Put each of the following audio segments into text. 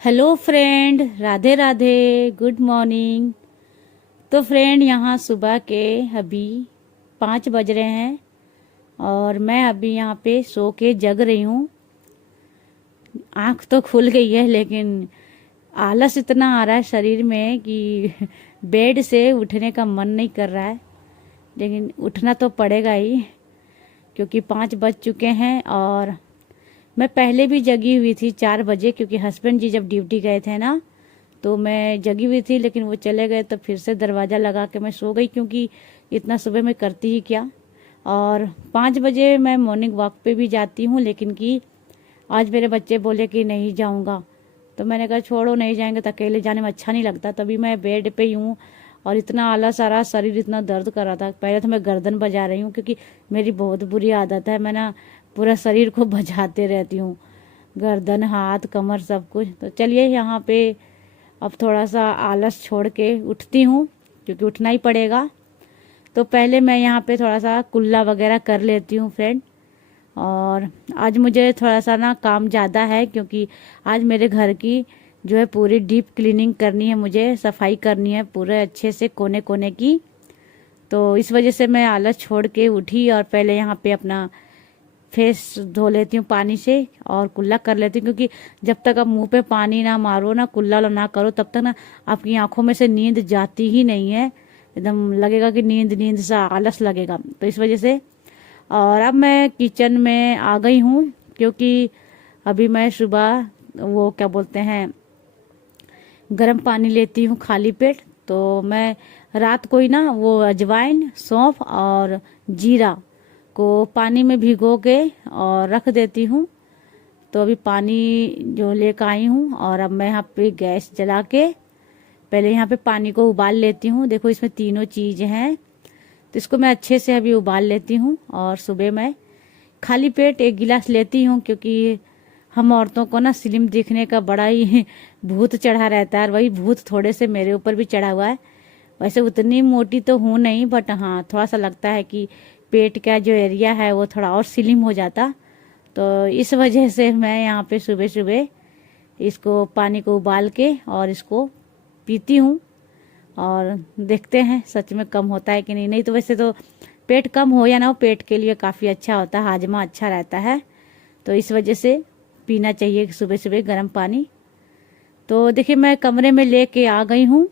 Hello friend, Radhe Radhe, good morning. तो friend, यहाँ सुबह के अभी 5 बज रहे हैं और मैं अभी यहाँ पे सो के जग रही हूँ। आँख तो खुल गई है लेकिन आलस इतना आ रहा है शरीर में कि बेड से उठने का मन नहीं कर रहा है, लेकिन उठना तो पड़ेगा ही क्योंकि 5 बज चुके हैं। और मैं पहले भी जगी हुई थी 4 बजे, क्योंकि हस्बैंड जी जब ड्यूटी गए थे ना तो मैं जगी हुई थी, लेकिन वो चले गए तो फिर से दरवाज़ा लगा के मैं सो गई, क्योंकि इतना सुबह मैं करती ही क्या। और 5 बजे मैं मॉर्निंग वॉक पे भी जाती हूँ, लेकिन कि आज मेरे बच्चे बोले कि नहीं जाऊँगा, तो मैंने कहा छोड़ो, नहीं जाएंगे तो अकेले जाने में अच्छा नहीं लगता। तभी मैं बेड पे ही हूँ और इतना आलस आ रहा, शरीर इतना दर्द कर रहा था। पहले तो मैं गर्दन बजा रही हूँ क्योंकि मेरी बहुत बुरी आदत है, मैं ना पूरा शरीर को बजाते रहती हूँ, गर्दन, हाथ, कमर, सब कुछ। तो चलिए यहाँ पे अब थोड़ा सा आलस छोड़ के उठती हूँ, क्योंकि उठना ही पड़ेगा। तो पहले मैं यहाँ पे थोड़ा सा कुल्ला वगैरह कर लेती हूँ फ्रेंड। और आज मुझे थोड़ा सा ना काम ज़्यादा है, क्योंकि आज मेरे घर की जो है पूरी डीप क्लीनिंग करनी है, मुझे सफाई करनी है पूरे अच्छे से कोने कोने की। तो इस वजह से मैं आलस छोड़ के उठी और पहले यहाँ पे अपना फेस धो लेती हूँ पानी से और कुल्ला कर लेती हूँ, क्योंकि जब तक आप मुंह पे पानी ना मारो ना, कुल्ला ना करो, तब तक ना आपकी आंखों में से नींद जाती ही नहीं है। एकदम लगेगा कि नींद नींद सा आलस लगेगा, तो इस वजह से। और अब मैं किचन में आ गई हूँ, क्योंकि अभी मैं सुबह वो क्या बोलते हैं, गर्म पानी लेती हूँ खाली पेट। तो मैं रात को ही ना वो अजवाइन, सौंफ और जीरा को पानी में भिगो के और रख देती हूँ। तो अभी पानी जो लेकर आई हूँ और अब मैं यहाँ पे गैस जला के पहले यहाँ पे पानी को उबाल लेती हूँ। देखो इसमें तीनों चीज़ हैं, तो इसको मैं अच्छे से अभी उबाल लेती हूँ। और सुबह मैं खाली पेट 1 गिलास लेती हूँ, क्योंकि हम औरतों को ना स्लिम दिखने का बड़ा ही भूत चढ़ा रहता है, और वही भूत थोड़े से मेरे ऊपर भी चढ़ा हुआ है। वैसे उतनी मोटी तो हूँ नहीं, बट हाँ थोड़ा सा लगता है कि पेट का जो एरिया है वो थोड़ा और स्लिम हो जाता। तो इस वजह से मैं यहाँ पे सुबह सुबह इसको पानी को उबाल के और इसको पीती हूँ। और देखते हैं सच में कम होता है कि नहीं। नहीं तो वैसे तो पेट कम हो या ना हो, पेट के लिए काफ़ी अच्छा होता है, हाजमा अच्छा रहता है। तो इस वजह से पीना चाहिए सुबह सुबह गर्म पानी। तो देखिए मैं कमरे में लेके आ गई हूँ,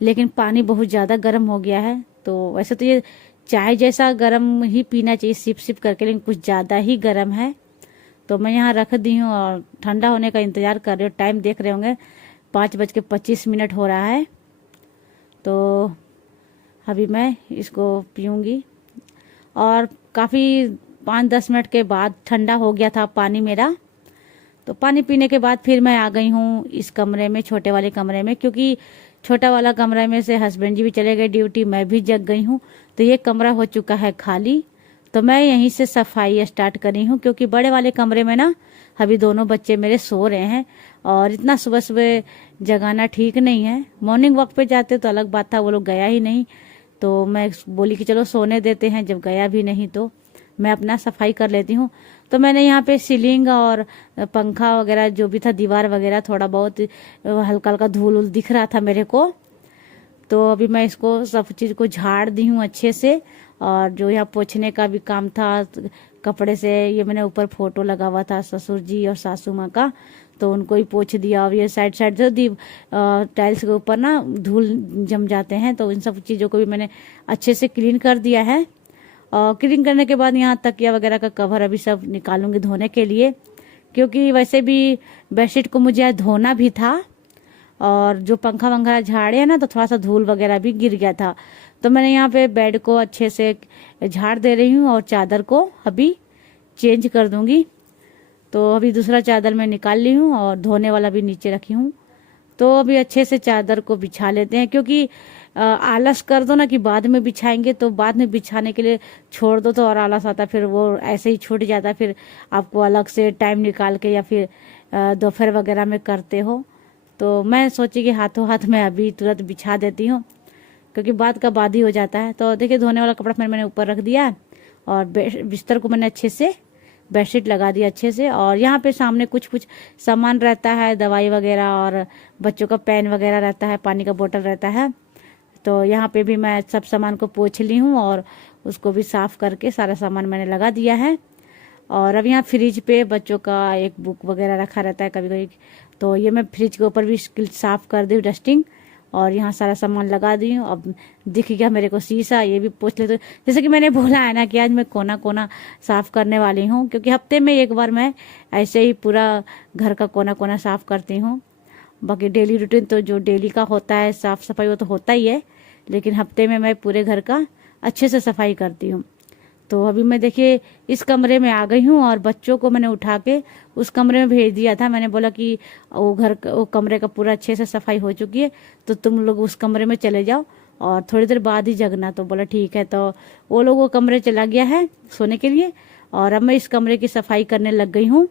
लेकिन पानी बहुत ज़्यादा गर्म हो गया है। तो वैसे तो ये चाय जैसा गर्म ही पीना चाहिए, सिप सिप करके, लेकिन कुछ ज़्यादा ही गर्म है। तो मैं यहाँ रख दी हूँ और ठंडा होने का इंतज़ार कर रही हूँ। टाइम देख रहे होंगे 5:25 हो रहा है। तो अभी मैं इसको पीऊँगी। और काफ़ी 5-10 मिनट के बाद ठंडा हो गया था पानी मेरा। तो पानी पीने के बाद फिर मैं आ गई हूँ इस कमरे में, छोटे वाले कमरे में, क्योंकि छोटा वाला कमरा में से हस्बैंड जी भी चले गए ड्यूटी, मैं भी जग गई हूँ। तो ये कमरा हो चुका है खाली। तो मैं यहीं से सफाई स्टार्ट करी हूँ, क्योंकि बड़े वाले कमरे में ना अभी दोनों बच्चे मेरे सो रहे हैं और इतना सुबह सुबह जगाना ठीक नहीं है। मॉर्निंग वॉक पे जाते तो अलग बात था, वो लोग गया ही नहीं। तो मैं बोली कि चलो सोने देते हैं, जब गया भी नहीं तो मैं अपना सफाई कर लेती हूँ। तो मैंने यहाँ पे सीलिंग और पंखा वगैरह जो भी था, दीवार वगैरह, थोड़ा बहुत हल्का हल्का धूल उल दिख रहा था मेरे को। तो अभी मैं इसको सब चीज़ को झाड़ दी हूँ अच्छे से। और जो यहाँ पोछने का भी काम था कपड़े से, ये मैंने ऊपर फोटो लगा हुआ था ससुर जी और सासू माँ का, तो उनको ही पोछ दिया। और ये साइड साइड से टाइल्स के ऊपर ना धूल जम जाते हैं, तो इन सब चीज़ों को भी मैंने अच्छे से क्लीन कर दिया है। और क्लीन करने के बाद यहाँ तकिया वगैरह का कवर अभी सब निकालूंगी धोने के लिए, क्योंकि वैसे भी बेडशीट को मुझे आज धोना भी था। और जो पंखा वंखा झाड़े है ना, तो थोड़ा सा धूल वगैरह भी गिर गया था। तो मैंने यहाँ पे बेड को अच्छे से झाड़ दे रही हूँ और चादर को अभी चेंज कर दूंगी। तो अभी दूसरा चादर मैं निकाल ली हूँ और धोने वाला भी नीचे रखी हूँ। तो अभी अच्छे से चादर को बिछा लेते हैं, क्योंकि आलस कर दो ना कि बाद में बिछाएंगे, तो बाद में बिछाने के लिए छोड़ दो तो और आलस आता, फिर वो ऐसे ही छूट जाता, फिर आपको अलग से टाइम निकाल के या फिर दोपहर वगैरह में करते हो। तो मैं सोची कि हाथों हाथ मैं अभी तुरंत बिछा देती हूँ। क्योंकि बाद का बाद ही हो जाता है। तो देखिए धोने वाला कपड़ा मैंने ऊपर रख दिया और बिस्तर को मैंने अच्छे से बेडशीट लगा दी अच्छे से। और यहाँ पे सामने कुछ कुछ सामान रहता है, दवाई वगैरह और बच्चों का पेन वगैरह रहता है, पानी का बोतल रहता है। तो यहाँ पे भी मैं सब सामान को पोंछ ली हूँ और उसको भी साफ करके सारा सामान मैंने लगा दिया है। और अब यहाँ फ्रिज पे बच्चों का एक बुक वगैरह रखा रहता है कभी कभी, तो ये मैं फ्रिज के ऊपर भी साफ कर दी डस्टिंग और यहाँ सारा सामान लगा दी हूँ। अब दिख गया मेरे को शीशा, ये भी पोंछ ले। तो जैसे कि मैंने बोला है ना कि आज मैं कोना कोना साफ करने वाली हूँ, क्योंकि हफ्ते में एक बार मैं ऐसे ही पूरा घर का कोना कोना साफ करती हूँ। बाकी डेली रूटीन तो जो डेली का होता है साफ सफाई वो तो होता ही है, लेकिन हफ्ते में मैं पूरे घर का अच्छे से सफाई करती हूँ। तो अभी मैं देखिए इस कमरे में आ गई हूँ और बच्चों को मैंने उठा के उस कमरे में भेज दिया था। मैंने बोला कि वो कमरे का पूरा अच्छे से सफाई हो चुकी है, तो तुम लोग उस कमरे में चले जाओ और थोड़ी देर बाद ही जगना। तो बोला ठीक है। तो वो लोग वो कमरे चला गया है सोने के लिए और अब मैं इस कमरे की सफाई करने लग गई हूँ।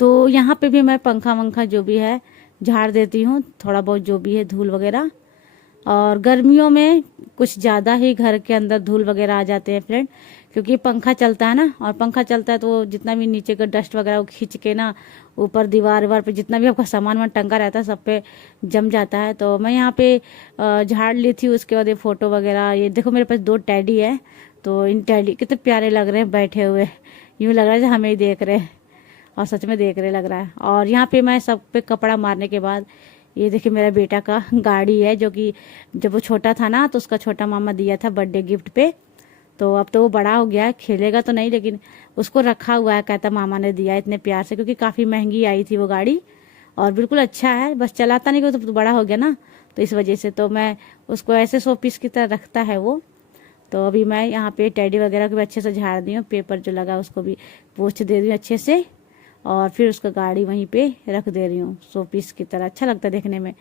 तो यहाँ पे भी मैं पंखा वंखा जो भी है झाड़ देती हूँ, थोड़ा बहुत जो भी है धूल वगैरह। और गर्मियों में कुछ ज़्यादा ही घर के अंदर धूल वगैरह आ जाते हैं फ्रेंड, क्योंकि पंखा चलता है ना, और पंखा चलता है तो जितना भी नीचे का डस्ट वगैरह वो खींच के ना ऊपर दीवार पे जितना भी आपका सामान वान टंगा रहता है सब पे जम जाता है। तो मैं यहाँ पे झाड़ ली थी। उसके बाद ये फोटो वगैरह, ये देखो मेरे पास 2 टैडी है। तो इन टैडी कितने प्यारे लग रहे हैं बैठे हुए, यूँ लग रहा है हमें ही देख रहे हैं और सच में देख रहे लग रहा है। और यहाँ पे मैं सब पे कपड़ा मारने के बाद ये देखिए मेरा बेटा का गाड़ी है, जो कि जब वो छोटा था ना तो उसका छोटा मामा दिया था बर्थडे गिफ्ट पे। तो अब तो वो बड़ा हो गया है, खेलेगा तो नहीं, लेकिन उसको रखा हुआ है, कहता मामा ने दिया इतने प्यार से, क्योंकि काफ़ी महंगी आई थी वो गाड़ी। और बिल्कुल अच्छा है, बस चलाता नहीं, तो बड़ा हो गया ना, तो इस वजह से तो मैं उसको ऐसे 100 पीस की तरह रखता है वो। तो अभी मैं यहाँ पे टैडी वगैरह को भी अच्छे से झाड़ दी हूँ, पेपर जो लगा उसको भी पोंछ दे रही हूँ अच्छे से, और फिर उसका गाड़ी वहीं पे रख दे रही हूँ 100 पीस की तरह। अच्छा लगता है देखने में।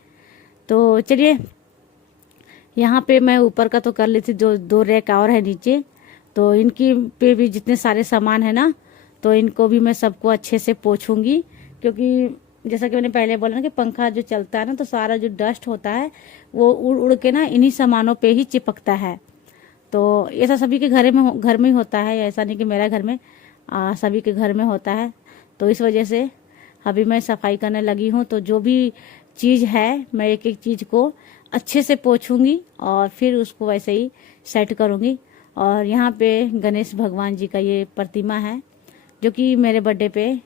तो चलिए यहाँ पे मैं ऊपर का तो कर ली थी, जो 2 रैक और है नीचे, तो इनकी पे भी जितने सारे सामान है ना, तो इनको भी मैं सबको अच्छे से पोंछूंगी। क्योंकि जैसा कि मैंने पहले बोला ना कि पंखा जो चलता है ना, तो सारा जो डस्ट होता है वो उड़ उड़ के ना इन्हीं सामानों पे ही चिपकता है। तो ऐसा सभी के घर में ही होता है, ऐसा नहीं कि मेरा घर में, सभी के घर में होता है। तो इस वजह से अभी मैं सफाई करने लगी हूँ। तो जो भी चीज़ है मैं एक एक चीज़ को अच्छे से पोंछूंगी और फिर उसको वैसे ही सेट करूँगी। और यहाँ पे गणेश भगवान जी का ये प्रतिमा है, जो कि मेरे बर्थडे पे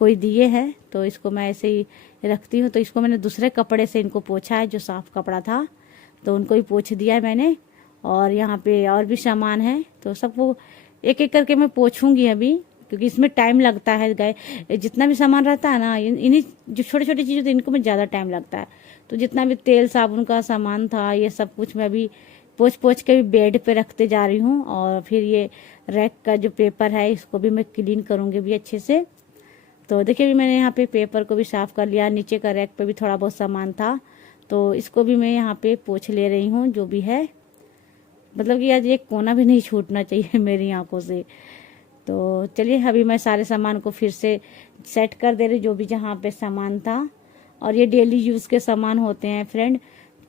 कोई दिए है, तो इसको मैं ऐसे ही रखती हूँ। तो इसको मैंने दूसरे कपड़े से इनको पोंछा है, जो साफ कपड़ा था तो उनको ही पोंछ दिया है मैंने। और यहाँ पे और भी सामान है, तो सबको एक एक करके मैं पोंछूंगी अभी, क्योंकि इसमें टाइम लगता है। गए जितना भी सामान रहता है ना, इन्हीं जो छोटी छोटी चीज़ें, तो इनको में ज़्यादा टाइम लगता है। तो जितना भी तेल साबुन का सामान था ये सब कुछ मैं अभी पोंछ पोंछ के भी बेड पे रखते जा रही हूँ। और फिर ये रैक का जो पेपर है इसको भी मैं क्लीन करूँगी भी अच्छे से। तो देखिए भी मैंने यहाँ पे पेपर को भी साफ कर लिया, नीचे का रैक पे भी थोड़ा बहुत सामान था, तो इसको भी मैं यहाँ पे पोंछ ले रही हूँ जो भी है। मतलब कि आज एक कोना भी नहीं छूटना चाहिए मेरी आंखों से। तो चलिए अभी मैं सारे सामान को फिर से सेट कर दे रही, जो भी जहाँ पे सामान था। और ये डेली यूज़ के सामान होते हैं फ्रेंड,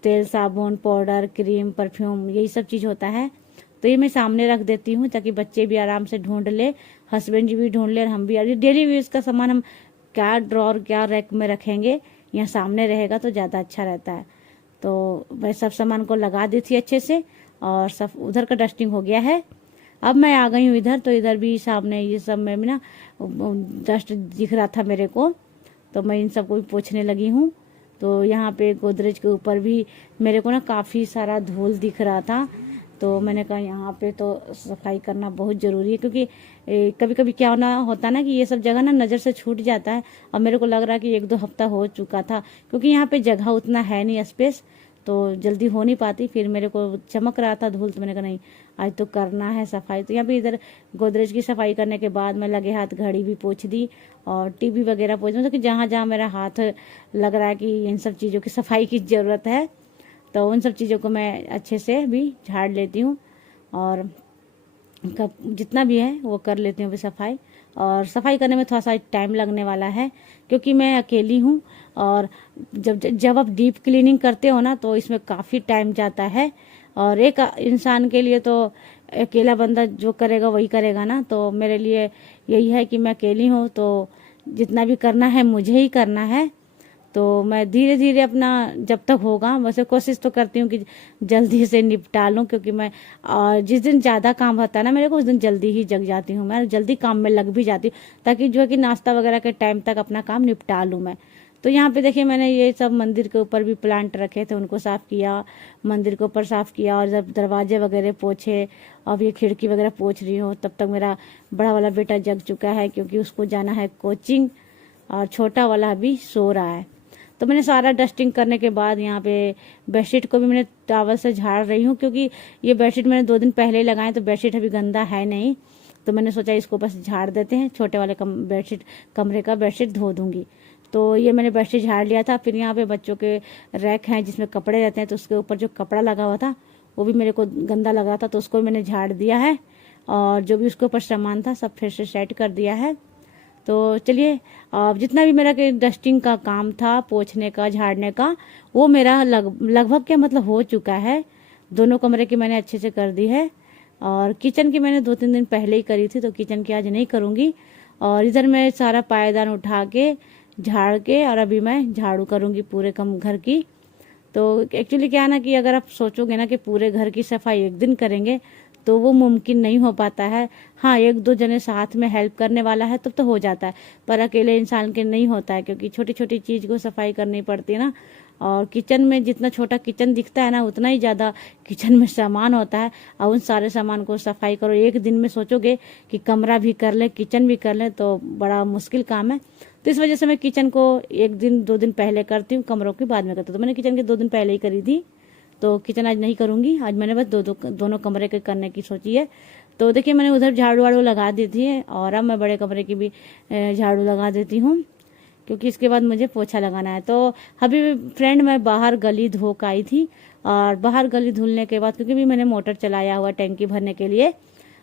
तेल साबुन पाउडर क्रीम परफ्यूम यही सब चीज़ होता है। तो ये मैं सामने रख देती हूँ ताकि बच्चे भी आराम से ढूंढ ले, हस्बैंड जी भी ढूंढ ले, और हम भी। ये डेली यूज़ का सामान हम क्या ड्रॉर क्या रैक में रखेंगे, यहाँ सामने रहेगा तो ज़्यादा अच्छा रहता है। तो मैं सब सामान को लगा दी थी अच्छे से, और सब उधर का डस्टिंग हो गया है। अब मैं आ गई हूँ इधर, तो इधर भी सामने ये सब में भी ना डस्ट दिख रहा था मेरे को, तो मैं इन सबको भी पोंछने लगी हूँ। तो यहाँ पे गोदरेज के ऊपर भी मेरे को ना काफ़ी सारा धूल दिख रहा था, तो मैंने कहा यहाँ पे तो सफाई करना बहुत ज़रूरी है। क्योंकि कभी कभी क्या होता ना कि ये सब जगह ना नज़र से छूट जाता है। और मेरे को लग रहा है कि 1-2 हफ्ता हो चुका था, क्योंकि यहाँ पे जगह उतना है नहीं, स्पेस, तो जल्दी हो नहीं पाती। फिर मेरे को चमक रहा था धूल, तो मैंने कहा नहीं आज तो करना है सफाई। तो यहाँ पे इधर गोदरेज की सफाई करने के बाद मैं लगे हाथ घड़ी भी पोंछ दी और टीवी वगैरह पोंछ दी। मतलब कि जहाँ जहाँ मेरा हाथ लग रहा है कि इन सब चीज़ों की सफाई की ज़रूरत है, तो उन सब चीज़ों को मैं अच्छे से भी झाड़ लेती हूँ और जितना भी है वो कर लेती हूँ भी सफाई। और सफाई करने में थोड़ा सा टाइम लगने वाला है क्योंकि मैं अकेली हूँ। और जब आप डीप क्लीनिंग करते हो ना तो इसमें काफ़ी टाइम जाता है, और एक इंसान के लिए तो अकेला बंदा जो करेगा वही करेगा ना। तो मेरे लिए यही है कि मैं अकेली हूँ तो जितना भी करना है मुझे ही करना है। तो मैं धीरे धीरे अपना जब तक होगा, वैसे कोशिश तो करती हूँ कि जल्दी से निपटा लूँ, क्योंकि मैं जिस दिन ज़्यादा काम होता है ना मेरे को, उस दिन जल्दी ही जग जाती हूँ, मैं जल्दी काम में लग भी जाती हूँ, ताकि जो है कि नाश्ता वगैरह के टाइम तक अपना काम निपटा लूँ मैं। तो यहाँ पे देखिए मैंने ये सब मंदिर के ऊपर भी प्लांट रखे थे, उनको साफ़ किया, मंदिर के ऊपर साफ़ किया, और जब दरवाजे वगैरह पोछे, अब ये खिड़की वगैरह पोछ रही हूँ, तब तक मेरा बड़ा वाला बेटा जग चुका है क्योंकि उसको जाना है कोचिंग, और छोटा वाला अभी सो रहा है। तो मैंने सारा डस्टिंग करने के बाद यहाँ पे बेडशीट को भी मैंने टॉवल से झाड़ रही हूँ, क्योंकि ये बेडशीट मैंने 2 दिन पहले लगाए, तो बेडशीट अभी गंदा है नहीं, तो मैंने सोचा इसको बस झाड़ देते हैं, छोटे वाले कमरे का बेडशीट धो दूंगी। तो ये मैंने बेडशीट झाड़ लिया था। फिर यहाँ पे बच्चों के रैक हैं जिसमें कपड़े रहते हैं, तो उसके ऊपर जो कपड़ा लगा हुआ था वो भी मेरे को गंदा लगा था, तो उसको मैंने झाड़ दिया है, और जो भी उसके ऊपर सामान था सब फिर से सेट कर दिया है। तो चलिए, अब जितना भी मेरा के डस्टिंग का काम था, पोछने का, झाड़ने का, वो मेरा लगभग क्या मतलब हो चुका है। दोनों कमरे की मैंने अच्छे से कर दी है, और किचन की मैंने 2-3 दिन पहले ही करी थी, तो किचन की आज नहीं करूँगी। और इधर मैं सारा पायदान उठा के झाड़ के, और अभी मैं झाड़ू करूँगी पूरे घर की। तो एक्चुअली क्या है ना कि अगर आप सोचोगे ना कि पूरे घर की सफाई एक दिन करेंगे तो वो मुमकिन नहीं हो पाता है। हाँ, 1-2 जने साथ में हेल्प करने वाला है तब तो हो जाता है, पर अकेले इंसान के नहीं होता है, क्योंकि छोटी छोटी चीज़ को सफाई करनी पड़ती है ना। और किचन में जितना छोटा किचन दिखता है ना, उतना ही ज़्यादा किचन में सामान होता है, और उन सारे सामान को सफाई करो। एक दिन में सोचोगे कि कमरा भी कर ले, किचन भी कर ले, तो बड़ा मुश्किल काम है। तो इस वजह से मैं किचन को 1-2 दिन पहले करती हूँ, कमरों की बाद में करती हूँ। तो मैंने किचन के 2 दिन पहले ही करी थी, तो किचन आज नहीं करूँगी। आज मैंने बस दोनों कमरे के करने की सोची है। तो देखिए मैंने उधर झाड़ू वाड़ू लगा दी थी, और अब मैं बड़े कमरे की भी झाड़ू लगा देती हूँ, क्योंकि इसके बाद मुझे पोछा लगाना है। तो अभी फ्रेंड मैं बाहर गली धो के आई थी, और बाहर गली धुलने के बाद, क्योंकि भी मैंने मोटर चलाया हुआ टैंकी भरने के लिए,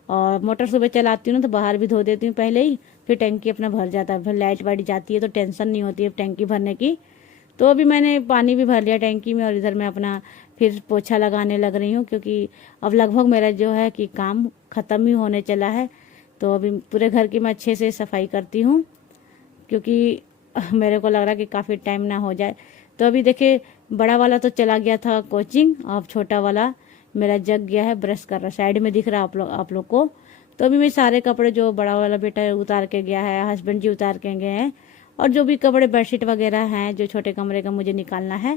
और मोटर सुबह चलाती हूँ ना तो बाहर भी धो देती हूँ पहले ही, फिर टैंकी अपना भर जाता है। फिर लाइट वाइट जाती है तो टेंशन नहीं होती है टैंकी भरने की। तो अभी मैंने पानी भी भर लिया टैंकी में, और इधर मैं अपना फिर पोछा लगाने लग रही हूँ, क्योंकि अब लगभग मेरा जो है कि काम ख़त्म ही होने चला है। तो अभी पूरे घर की मैं अच्छे से सफाई करती हूँ, क्योंकि मेरे को लग रहा है कि काफ़ी टाइम ना हो जाए। तो अभी देखिए बड़ा वाला तो चला गया था कोचिंग, अब छोटा वाला मेरा जग गया है, ब्रश कर रहा, साइड में दिख रहा है आप लोग को। तो अभी मैं सारे कपड़े जो बड़ा वाला बेटा उतार के गया है, हस्बैंड जी उतार के गए हैं, और जो भी कपड़े बेडशीट वगैरह हैं जो छोटे कमरे का मुझे निकालना है,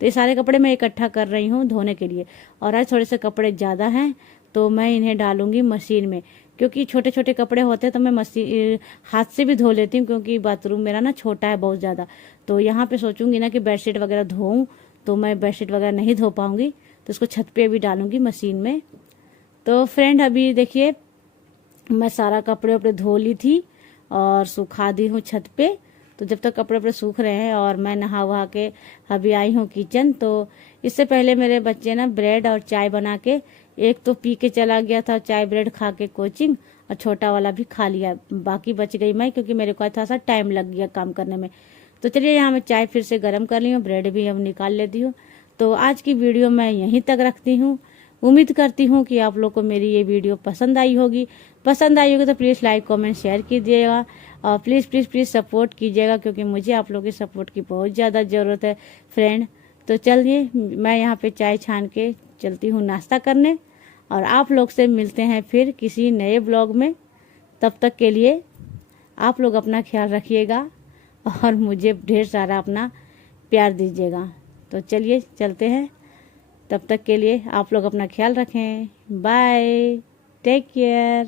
तो ये सारे कपड़े मैं इकट्ठा कर रही हूँ धोने के लिए। और आज थोड़े से कपड़े ज़्यादा हैं तो मैं इन्हें डालूंगी मशीन में, क्योंकि छोटे छोटे कपड़े होते हैं तो मैं मशीन हाथ से भी धो लेती हूँ, क्योंकि बाथरूम मेरा ना छोटा है बहुत ज़्यादा। तो यहाँ पे सोचूंगी ना कि बेडशीट वगैरह धोऊँ, तो मैं बेडशीट वगैरह नहीं धो पाऊंगी, तो उसको छत पे भी डालूंगी मशीन में। तो फ्रेंड अभी देखिए मैं सारा कपड़े वपड़े धो ली थी और सुखा दी हूँ छत पे। तो जब तक कपड़े वपड़े सूख रहे हैं और मैं नहा वहा के अभी आई हूँ किचन, तो इससे पहले मेरे बच्चे ना ब्रेड और चाय बना के, एक तो पी के चला गया था चाय ब्रेड खा के कोचिंग, और छोटा वाला भी खा लिया, बाकी बच गई मैं, क्योंकि मेरे को थोड़ा सा टाइम लग गया काम करने में। तो चलिए यहाँ मैं चाय फिर से गर्म कर ली हूँ, ब्रेड भी अब निकाल लेती हूँ। तो आज की वीडियो मैं यहीं तक रखती हूँ। उम्मीद करती हूँ कि आप लोग को मेरी ये वीडियो पसंद आई होगी। पसंद आई होगी तो प्लीज़ लाइक कमेंट शेयर कीजिएगा, और प्लीज़ प्लीज़ प्लीज़ सपोर्ट कीजिएगा, क्योंकि मुझे आप लोगों की सपोर्ट की बहुत ज़्यादा ज़रूरत है फ्रेंड। तो चलिए मैं यहाँ पे चाय छान के चलती हूँ नाश्ता करने, और आप लोग से मिलते हैं फिर किसी नए ब्लॉग में। तब तक के लिए आप लोग अपना ख्याल रखिएगा, और मुझे ढेर सारा अपना प्यार दीजिएगा। तो चलिए चलते हैं, तब तक के लिए आप लोग अपना ख्याल रखें। Bye, take care.